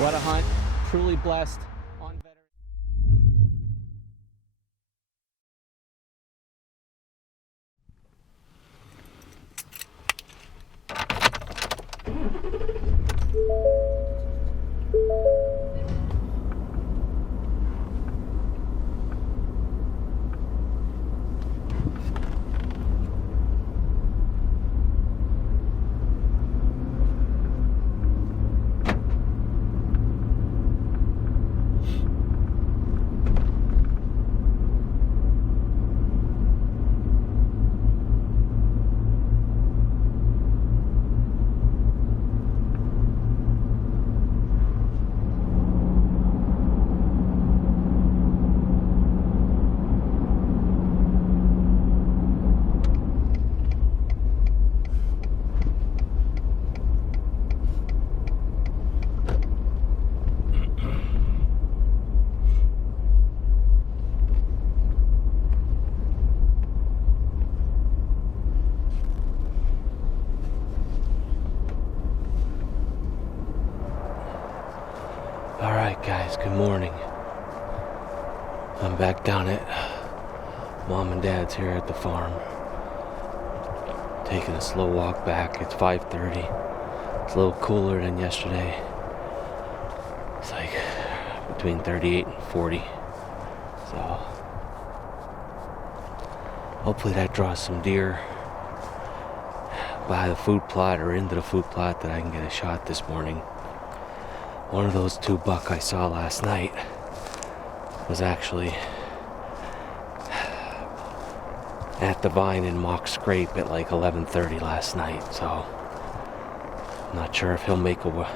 What a hunt. Truly blessed. On veteran. Alright guys, good morning. I'm back down at Mom and Dad's here at the farm. Taking a slow walk back. It's 5:30. It's a little cooler than yesterday. It's like between 38 and 40. So hopefully that draws some deer by the food plot or into the food plot that I can get a shot this morning. One of those two buck I saw last night was actually at the vine in Mock Scrape at like 11:30 last night, so I'm not sure if he'll make a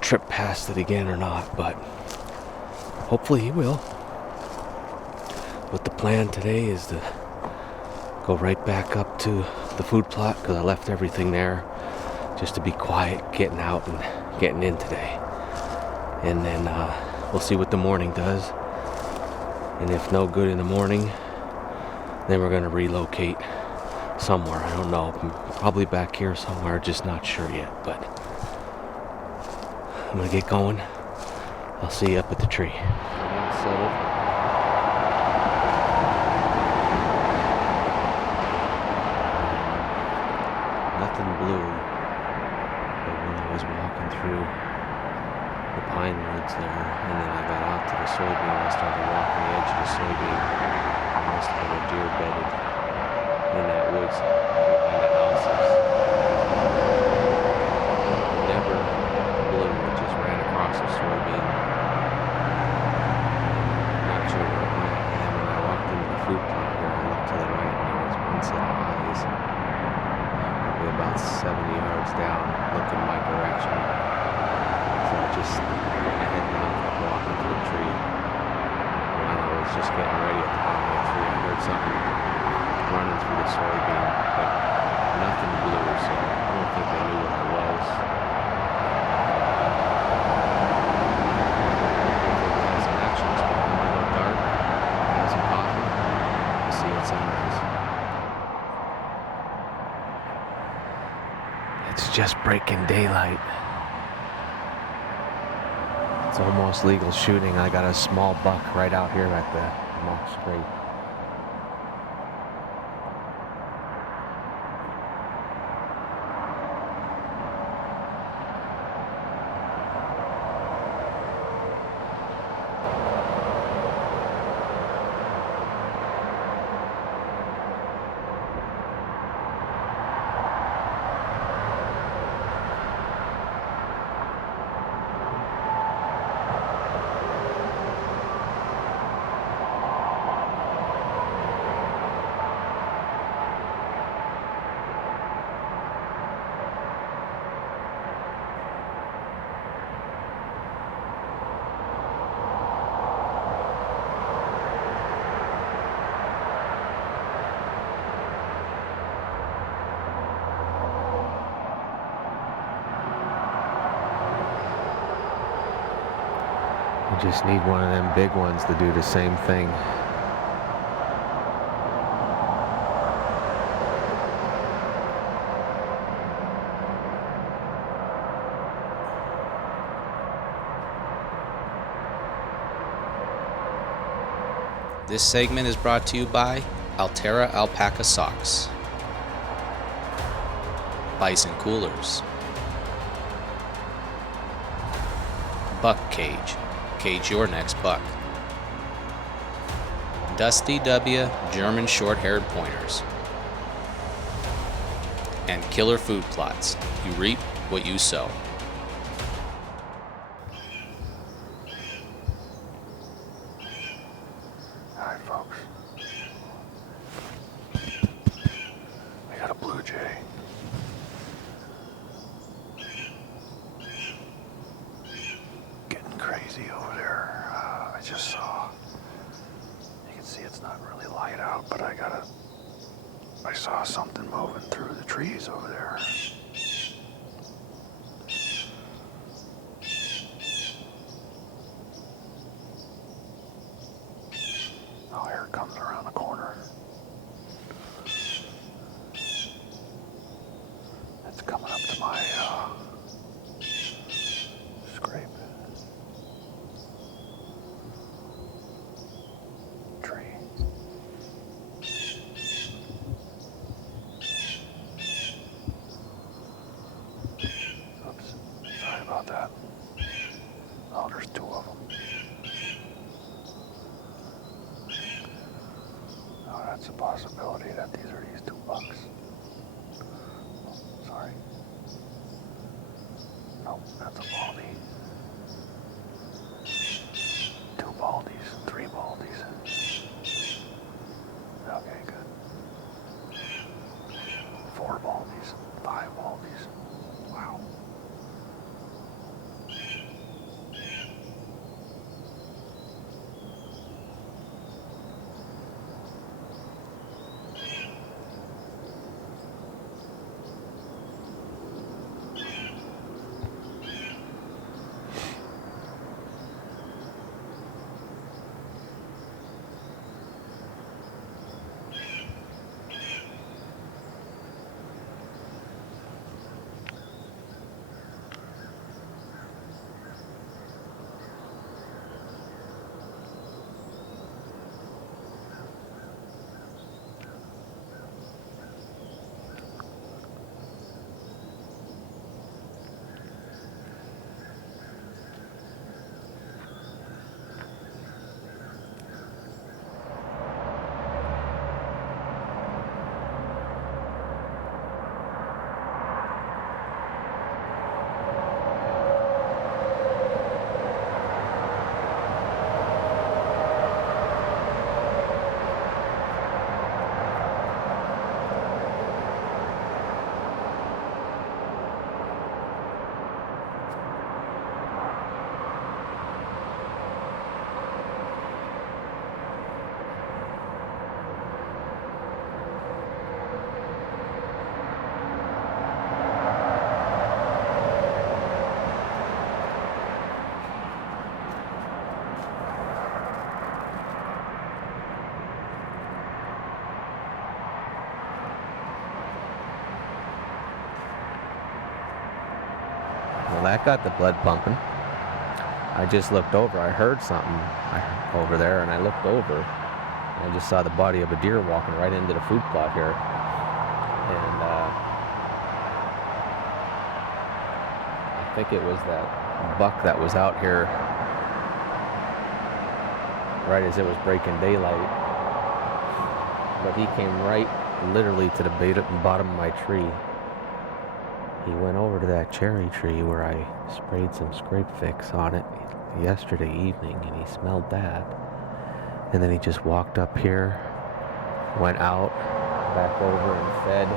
trip past it again or not, but hopefully he will. But the plan today is to go right back up to the food plot because I left everything there just to be quiet, getting out and getting in today. And then we'll see what the morning does. And if no good in the morning, then we're going to relocate somewhere. I don't know. Probably back here somewhere, just not sure yet. But I'm going to get going. I'll see you up at the tree. Settled. Nothing blue. But when I was walking through the pine woods there, and then I got out to the soybean, I started walking the edge of the soybean. I must have been a deer bedded in that woods behind the houses. Never blue, it just ran across the soybean. Not sure where it went. And then when I walked into the food plot here, I looked to the right and there was one set of eyes. Probably about 70 yards down, looking my direction. So I just went ahead and kept walking to the tree. While I was just getting ready at the bottom of the tree, I heard something running through the soybean, but nothing blue, so I don't think they knew what I was. Hopefully we had some action this morning. It went dark, I had some coffee. We'll see you at sunrise. It's just breaking daylight. It's almost legal shooting. I got a small buck right out here at the Mock Scrape. We just need one of them big ones to do the same thing. This segment is brought to you by Altera Alpaca Socks, Bison Coolers, Buck Cage, cage your next buck, Dusty W German Short-Haired Pointers, and Killer Food Plots. You reap what you sow. Alright, folks. We got a blue jay. Getting crazy over there. I just saw. You can see it's not really light out, but I saw something moving through the trees over there. Oh, here it comes around the corner. It's coming up to my scrape tree. Oops, sorry about that. Oh, there's two of them. Oh, that's a possibility that these are these two bucks. Oh, sorry. Nope, that's a baldy. Two baldies, three baldies. Okay, good. Four baldies, five baldies. Wow. Well, that got the blood pumping. I just looked over. I heard something over there, and I looked over. And I just saw the body of a deer walking right into the food plot here. And I think it was that buck that was out here right as it was breaking daylight. But he came right literally to the bottom of my tree. He went over to that cherry tree where I sprayed some scrape fix on it yesterday evening, and he smelled that. And then he just walked up here, went out, back over and fed.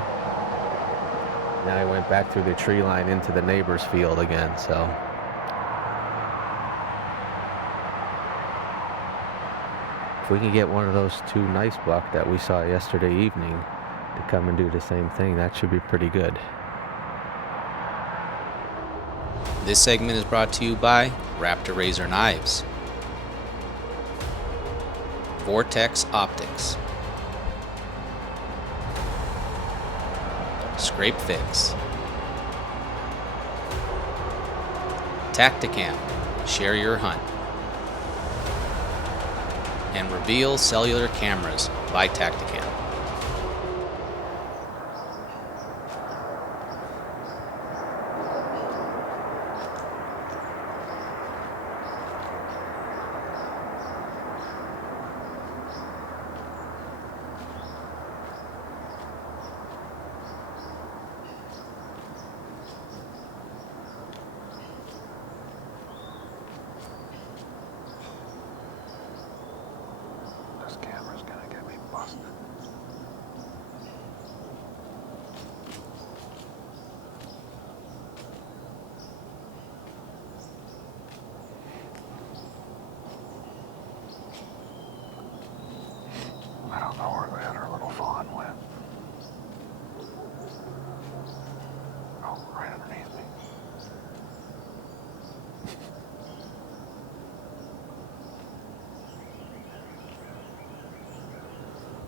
Now he went back through the tree line into the neighbor's field again, so. If we can get one of those two nice buck that we saw yesterday evening to come and do the same thing, that should be pretty good. This segment is brought to you by Raptor Razor Knives, Vortex Optics, Scrape Fix, Tacticam, Share Your Hunt, and Reveal Cellular Cameras by Tactican. This camera's gonna get me busted. I don't know where that our little fawn went. Oh, right underneath me.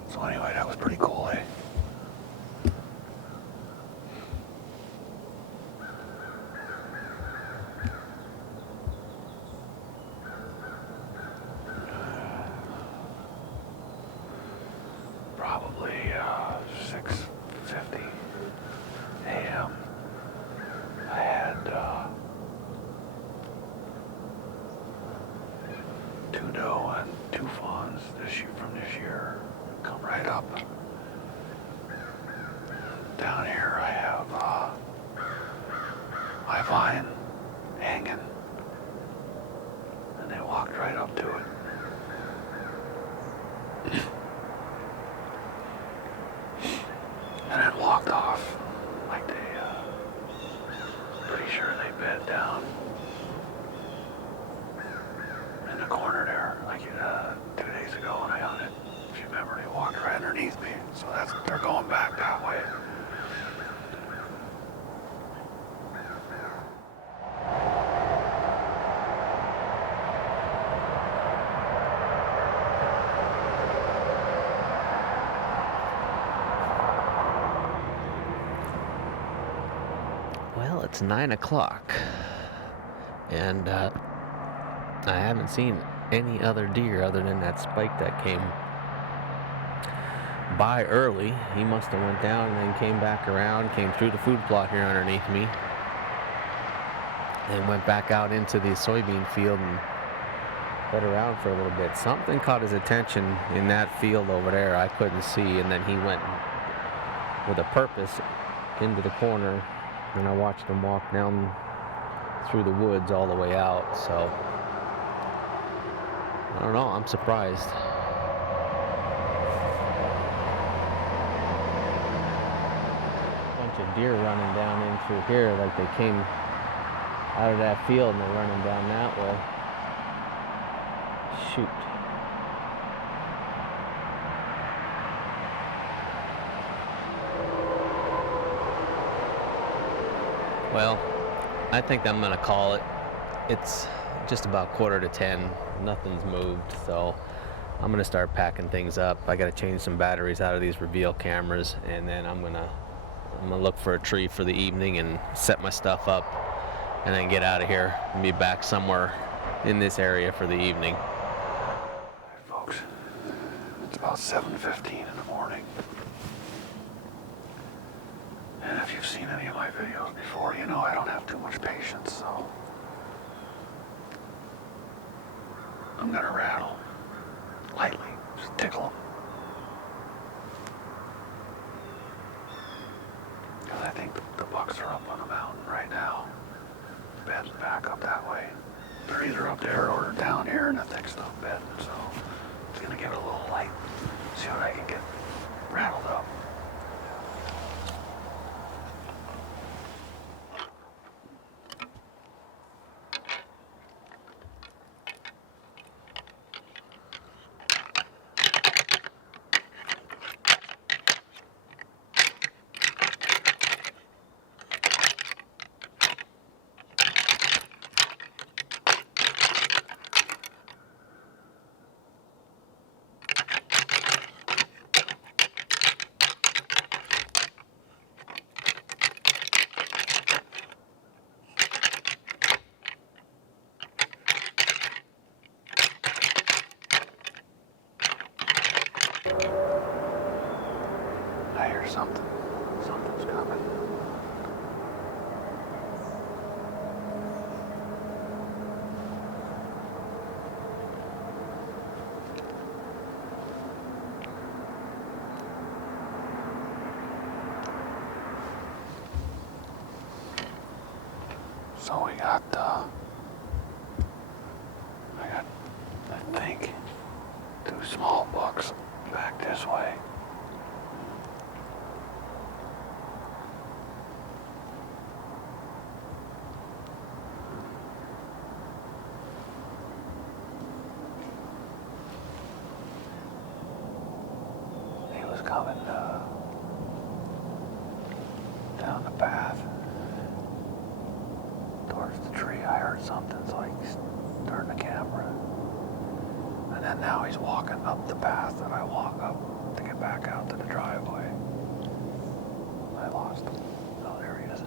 So anyway, that was pretty cool, eh? Probably 6:50 a.m. I had 2 doe and 2 fawns from this year come right up. Down here I have my vine hanging, and they walked right up to it. And then walked off like they, pretty sure they bed down in the corner there, like 2 days ago when I hunted. If you remember, they walked right underneath me, so they're going back that way. Well, it's 9 o'clock, and I haven't seen any other deer other than that spike that came by early. He must have went down and then came back around, came through the food plot here underneath me, and went back out into the soybean field and fed around for a little bit. Something caught his attention in that field over there I couldn't see, and then he went with a purpose into the corner, and I watched him walk down through the woods all the way out. So I don't know, I'm surprised. Bunch of deer running down in through here, like they came out of that field and they're running down that way. Shoot. Well, I think I'm gonna call it. It's just about 9:45. Nothing's moved, so I'm gonna start packing things up. I gotta change some batteries out of these Reveal cameras, and then I'm gonna look for a tree for the evening and set my stuff up, and then get out of here and be back somewhere in this area for the evening. Hey folks, it's about 7:15 in the morning. And if you've seen any of my videos before, you know I don't have too much patience, so I'm gonna rattle lightly, just tickle them. Because I think the bucks are up on the mountain right now, bedding back up that way. They're either up there or down here in the thick stuff bedding, so it's gonna give it a little light, see what I can get rattled up. So we got, I think, 2 small bucks back this way. He was coming down the path towards the tree. I heard something, so I turned the camera. And then now he's walking up the path that I walk up to get back out to the driveway. I lost him. Oh, there he is.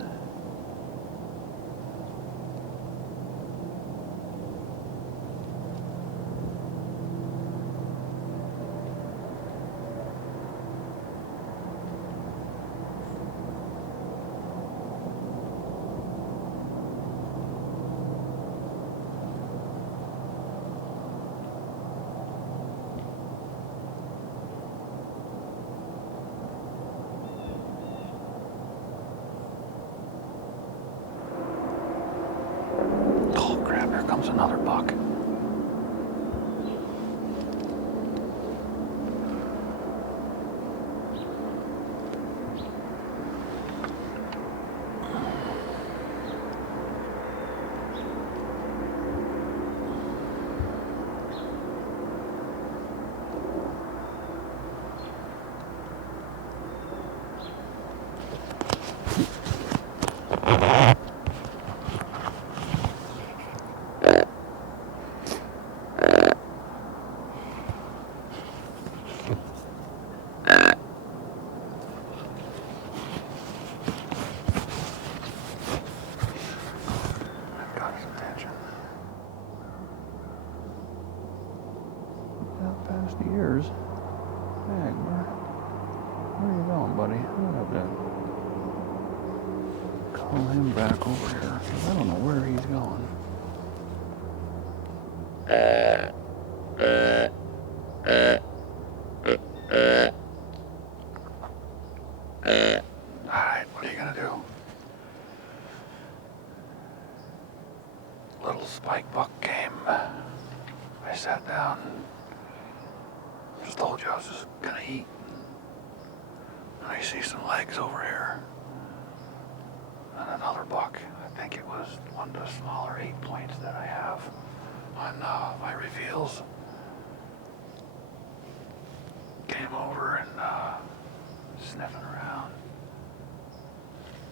Oh crap, here comes another buck. Got his attention. Out past the ears. Hey, where are you going, buddy? What up there? Call him back over here. I don't know where he's going. Alright, what are you gonna do? Little spike buck came. I sat down. Just told you I was just gonna eat. I see some legs over here. And another buck. I think it was one of the smaller 8 points that I have on my reveals. Came over and sniffing around.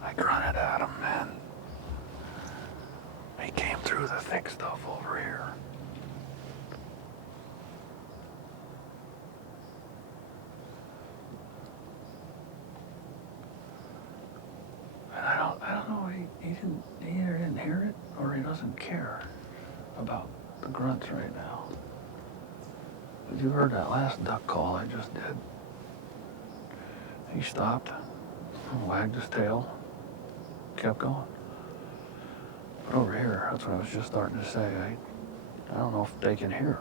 I grunted at him, and he came through the thick stuff over here. And I don't know, he either didn't hear it or he doesn't care about the grunts right now. But you heard that last duck call I just did. He stopped, wagged his tail, kept going. But over here, that's what I was just starting to say. I don't know if they can hear.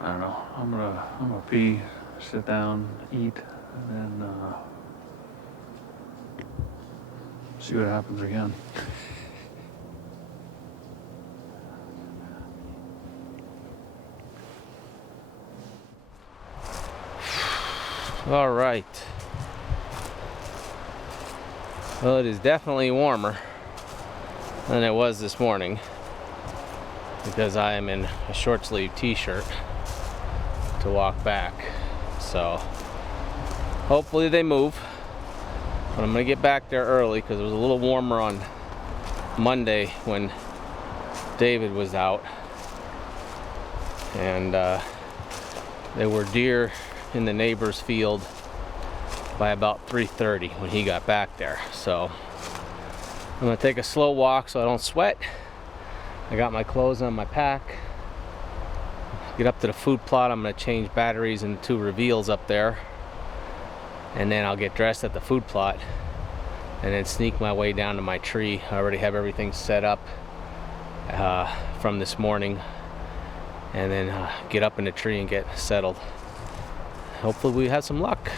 I don't know. I'm gonna pee, sit down, eat, and then see what happens again. All right. Well, it is definitely warmer than it was this morning because I am in a short sleeve t-shirt to walk back. So hopefully they move. But I'm gonna get back there early because it was a little warmer on Monday when David was out. And there were deer in the neighbor's field by about 3:30 when he got back there. So I'm gonna take a slow walk so I don't sweat. I got my clothes on my pack. Get up to the food plot. I'm gonna change batteries in 2 reveals up there, and then I'll get dressed at the food plot and then sneak my way down to my tree. I already have everything set up from this morning, and then get up in the tree and get settled. Hopefully we have some luck.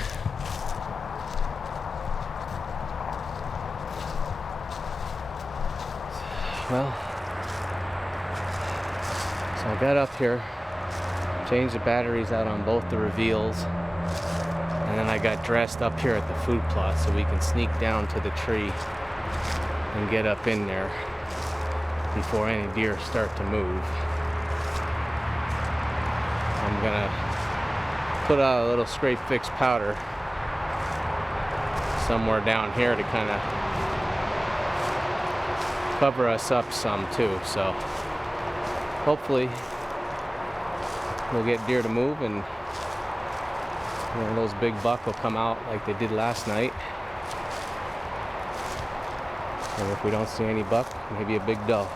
Well, so I got up here, changed the batteries out on both the reveals, and then I got dressed up here at the food plot so we can sneak down to the tree and get up in there before any deer start to move. I'm gonna put out a little scrape fix powder somewhere down here to kind of cover us up some too, so hopefully we'll get deer to move and one of those big buck will come out like they did last night. And if we don't see any buck, maybe a big doe.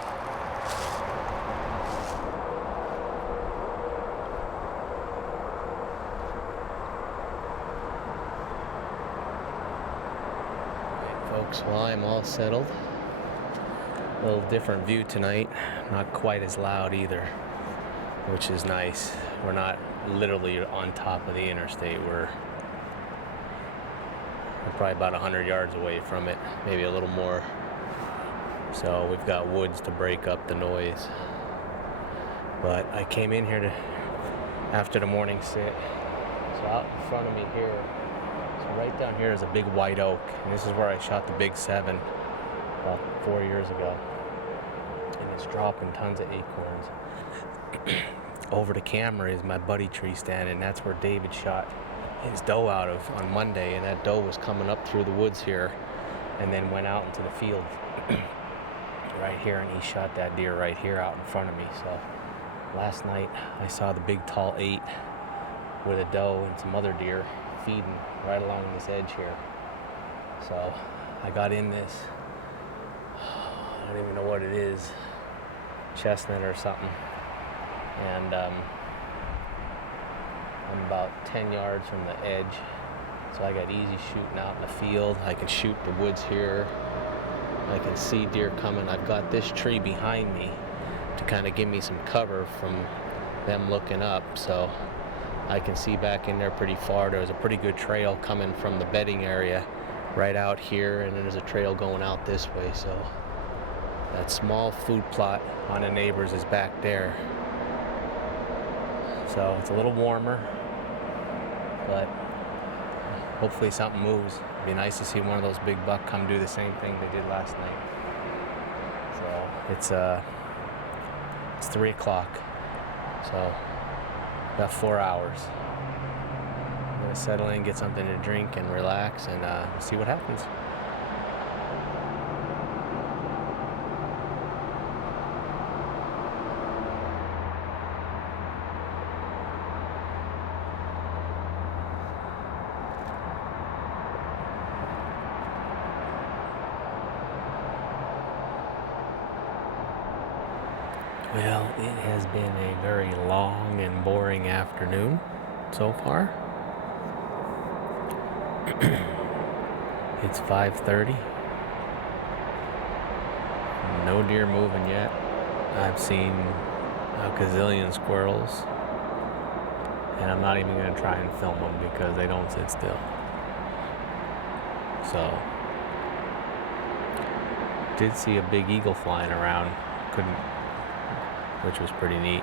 Alright folks, well I'm all settled. A little different view tonight, not quite as loud either, which is nice. We're not literally on top of the interstate. We're probably about 100 yards away from it, maybe a little more. So we've got woods to break up the noise. But I came in here after the morning sit. So out in front of me here, so right down here is a big white oak, and this is where I shot the big 7 about 4 years ago. And it's dropping tons of acorns. Over the camera is my buddy tree stand, and that's where David shot his doe out of on Monday, and that doe was coming up through the woods here and then went out into the field right here, and he shot that deer right here out in front of me. So last night I saw the big tall 8 with a doe and some other deer feeding right along this edge here. So I got in this, I don't even know what it is, chestnut or something, and I'm about 10 yards from the edge, so I got easy shooting out in the field. I can shoot the woods here, I can see deer coming. I've got this tree behind me to kind of give me some cover from them looking up, so I can see back in there pretty far. There's a pretty good trail coming from the bedding area right out here, and then there's a trail going out this way. So that small food plot on the neighbors is back there. So it's a little warmer, but hopefully something moves. It'd be nice to see one of those big buck come do the same thing they did last night. So it's 3 o'clock, so about 4 hours. I'm gonna settle in, get something to drink and relax, and see what happens. Well, it has been a very long and boring afternoon so far. It's 5:30. No deer moving yet. I've seen a gazillion squirrels, and I'm not even going to try and film them because they don't sit still. So, did see a big eagle flying around. Which was pretty neat.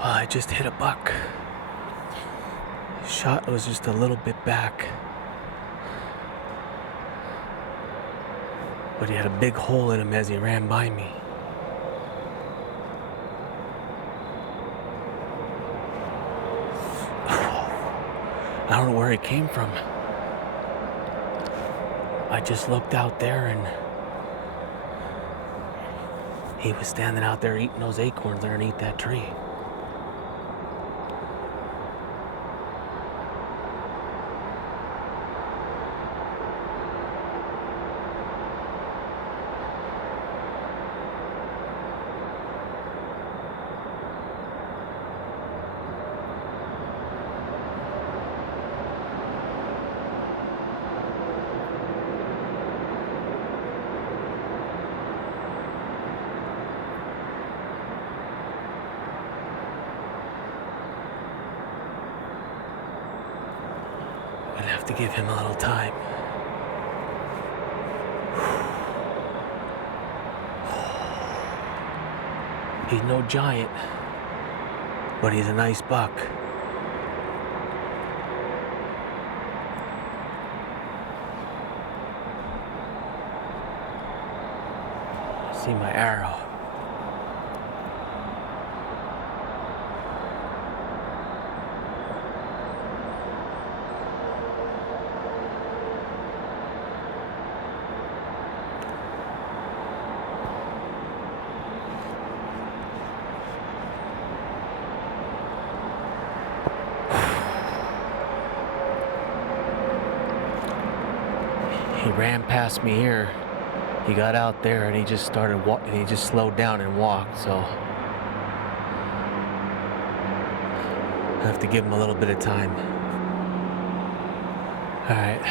Well, I just hit a buck. Shot was just a little bit back. But he had a big hole in him as he ran by me. I don't know where he came from. I just looked out there and he was standing out there eating those acorns underneath that tree. I'd have to give him a little time. He's no giant, but he's a nice buck. See my arrow. He ran past me here. He got out there and he just started walking. He just slowed down and walked. So I have to give him a little bit of time. All right,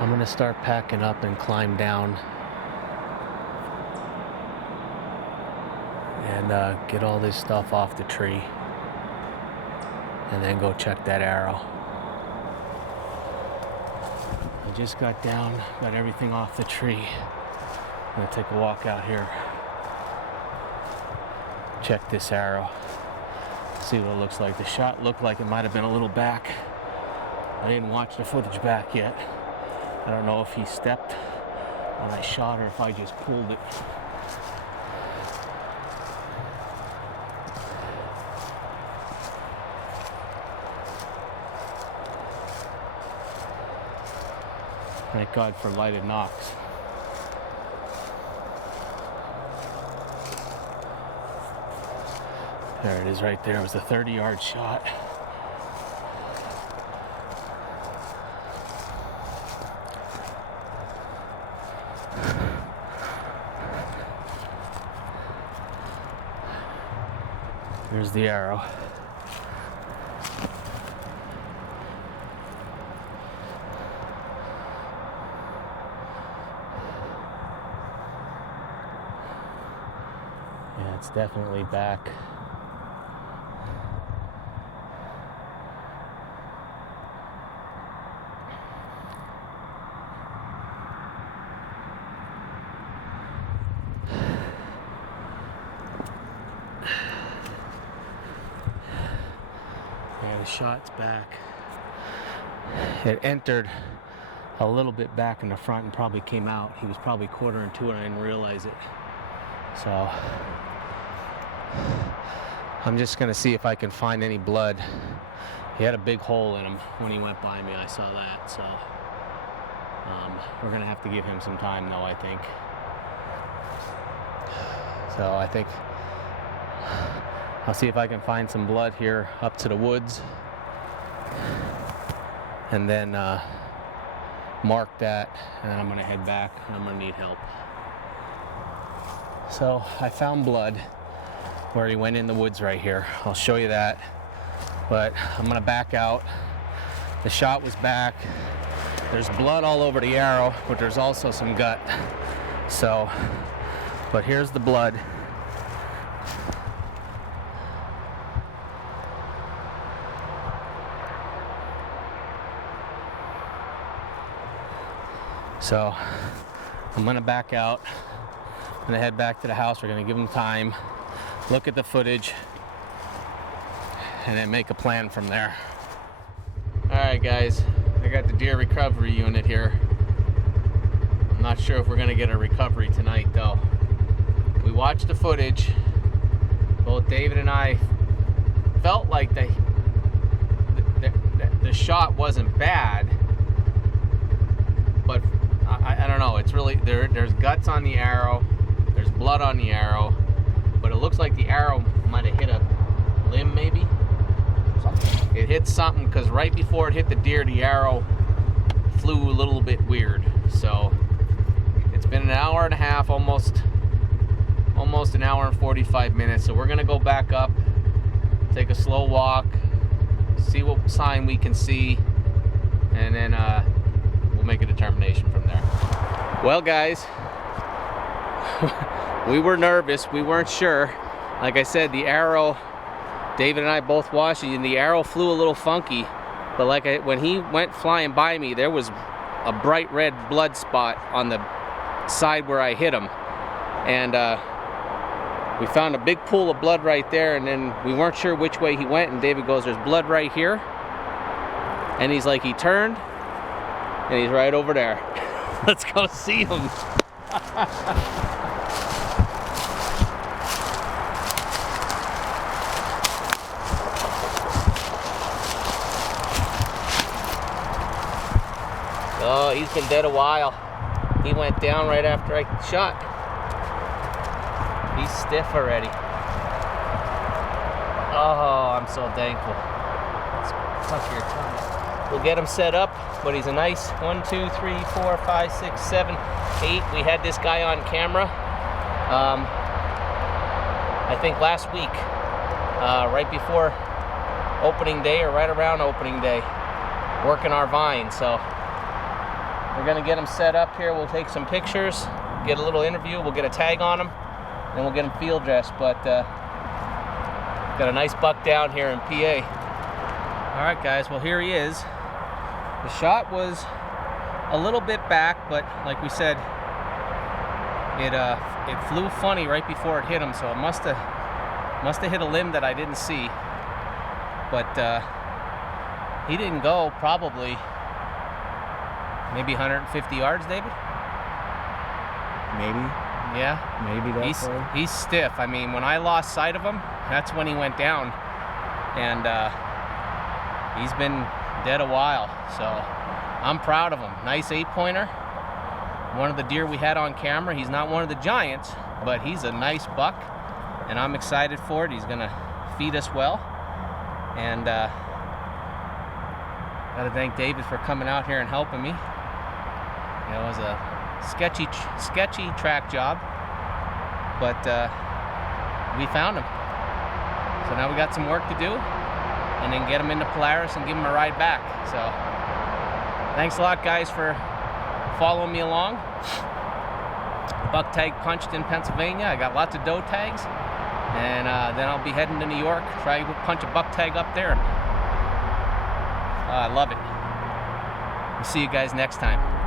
I'm gonna start packing up and climb down and get all this stuff off the tree, and then go check that arrow. I just got down, got everything off the tree. I'm gonna take a walk out here. Check this arrow. See what it looks like. The shot looked like it might have been a little back. I didn't watch the footage back yet. I don't know if he stepped when I shot or if I just pulled it. Thank God for lighted knocks. There it is right there. It was a 30-yard shot. Here's the arrow. Yeah, it's definitely back. Yeah, the shot's back. It entered a little bit back in the front and probably came out. He was probably quartering to it and I didn't realize it. So I'm just gonna see if I can find any blood. He had a big hole in him when he went by me. I saw that. So we're gonna have to give him some time though, I think. So I think I'll see if I can find some blood here up to the woods and then mark that, and then I'm gonna head back and I'm gonna need help. So I found blood where he went in the woods right here. I'll show you that, but I'm gonna back out. The shot was back. There's blood all over the arrow, but there's also some gut. So, but here's the blood. So I'm gonna back out. I'm gonna head back to the house. We're gonna give him time, look at the footage, and then make a plan from there. All right, guys, I got the deer recovery unit here. I'm not sure if we're gonna get a recovery tonight, though. We watched the footage. Both David and I felt like the shot wasn't bad, but I don't know. It's really there's guts on the arrow, there's blood on the arrow, but it looks like the arrow might have hit a limb, maybe. It hit something, because right before it hit the deer, the arrow flew a little bit weird. So it's been an hour and a half, almost an hour and 45 minutes. So we're gonna go back up, take a slow walk, see what sign we can see, and then we'll make a determination from there. Well, guys, we were nervous. We weren't sure. Like I said, the arrow, David and I both watched it, and the arrow flew a little funky. But when he went flying by me, there was a bright red blood spot on the side where I hit him. And we found a big pool of blood right there, and then we weren't sure which way he went, and David goes, there's blood right here. And he's like, he turned, and he's right over there. Let's go see him. Oh, he's been dead a while. He went down right after I shot. He's stiff already. Oh, I'm so thankful. Let's tuck your tongue. We'll get him set up, but he's a nice 1, 2, 3, 4, 5, 6, 7, 8. We had this guy on camera, I think last week, right before opening day or right around opening day, working our vine. So we're gonna get him set up here. We'll take some pictures, get a little interview. We'll get a tag on him, and we'll get him field dressed. But got a nice buck down here in PA. All right, guys. Well, here he is. The shot was a little bit back, but like we said, it flew funny right before it hit him, so it must have hit a limb that I didn't see. But he didn't go probably maybe 150 yards, David? Maybe. Yeah. Maybe that's he's stiff. I mean, when I lost sight of him, that's when he went down, and he's been dead a while. So I'm proud of him. Nice 8-pointer. One of the deer we had on camera. He's not one of the giants, but he's a nice buck, and I'm excited for it. He's gonna feed us well, and gotta thank David for coming out here and helping me. It was a sketchy track job, but we found him. So now we got some work to do, and then get him into Polaris and give him a ride back. So thanks a lot, guys, for following me along. Buck tag punched in Pennsylvania. I got lots of doe tags, and then I'll be heading to New York, try to punch a buck tag up there. I love it. We'll see you guys next time.